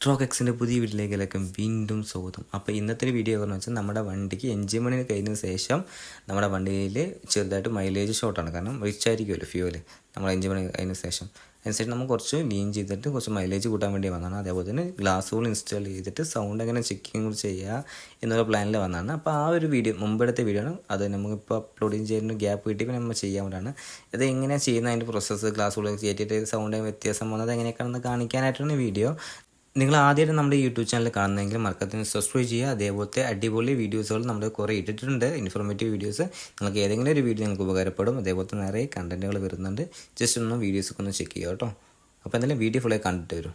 Stroke എക്സിൻ്റെ പുതിയ വീട്ടിലേക്കിലൊക്കെ വീണ്ടും സ്വാഗതം. അപ്പോൾ ഇന്നത്തെ ഒരു വീഡിയോ എന്ന് വെച്ചാൽ നമ്മുടെ വണ്ടിക്ക് എൻജിൻ പണി കഴിഞ്ഞതിന് ശേഷം നമ്മുടെ വണ്ടിയിൽ ചെറുതായിട്ട് മൈലേജ് ഷോർട്ടാണ്. കാരണം റിച്ച് ആയിരിക്കുമല്ലോ ഫ്യൂവല് നമ്മൾ എൻജിൻ പണി കഴിഞ്ഞതിന് ശേഷം. അതിനുശേഷം നമ്മൾ കുറച്ച് ലീൻ ചെയ്തിട്ട് കുറച്ച് മൈലേജ് കൂട്ടാൻ വേണ്ടി വന്നതാണ്. അതേപോലെ തന്നെ ഗ്ലാസ്സുകൾ ഇൻസ്റ്റാൾ ചെയ്തിട്ട് സൗണ്ട് എങ്ങനെ ചെക്കിങ് കൂടി ചെയ്യുക എന്നുള്ള പ്ലാനിൽ വന്നതാണ്. അപ്പോൾ ആ ഒരു വീഡിയോ മുമ്പെടുത്ത വീഡിയോ ആണ്. അത് നമുക്കിപ്പോൾ അപ്ലോഡ് ചെയ്യുന്ന ഗ്യാപ്പ് കിട്ടിയപ്പോൾ നമ്മൾ ചെയ്യാൻ വേണ്ടിയാണ്. ഇത് എങ്ങനെയാണ് ചെയ്യുന്ന അതിൻ്റെ പ്രോസസ്സ്, ഗ്ലാസ്സുകൾ കയറ്റിയിട്ട് സൗണ്ട് വ്യത്യാസം വന്നത് എങ്ങനെയൊക്കെയാണെന്ന് കാണിക്കാനായിട്ടാണ് വീഡിയോ. നിങ്ങൾ ആദ്യമായിട്ട് നമ്മുടെ യൂട്യൂബ് ചാനൽ കാണുന്നതെങ്കിൽ മറക്കാതെ സബ്സ്ക്രൈബ് ചെയ്യുക. അതേപോലത്തെ അടിപൊളി വീഡിയോസുകൾ നമ്മൾ കുറേ ഇട്ടിട്ടുണ്ട്, ഇൻഫോർമേറ്റീവ് വീഡിയോസ്. നിങ്ങൾക്ക് ഏതെങ്കിലും ഒരു വീഡിയോ നിങ്ങൾക്ക് ഉപകാരപ്പെടും. അതേപോലത്തെ നിറയെ കണ്ടൻറ്റുകൾ വരുന്നുണ്ട്. ജസ്റ്റ് ഒന്ന് വീഡിയോസൊക്കെ ഒന്ന് ചെക്ക് ചെയ്യുക കേട്ടോ. അപ്പോൾ എന്തായാലും വീഡിയോ ഫുള്ളായി കണ്ടിട്ട് വരും.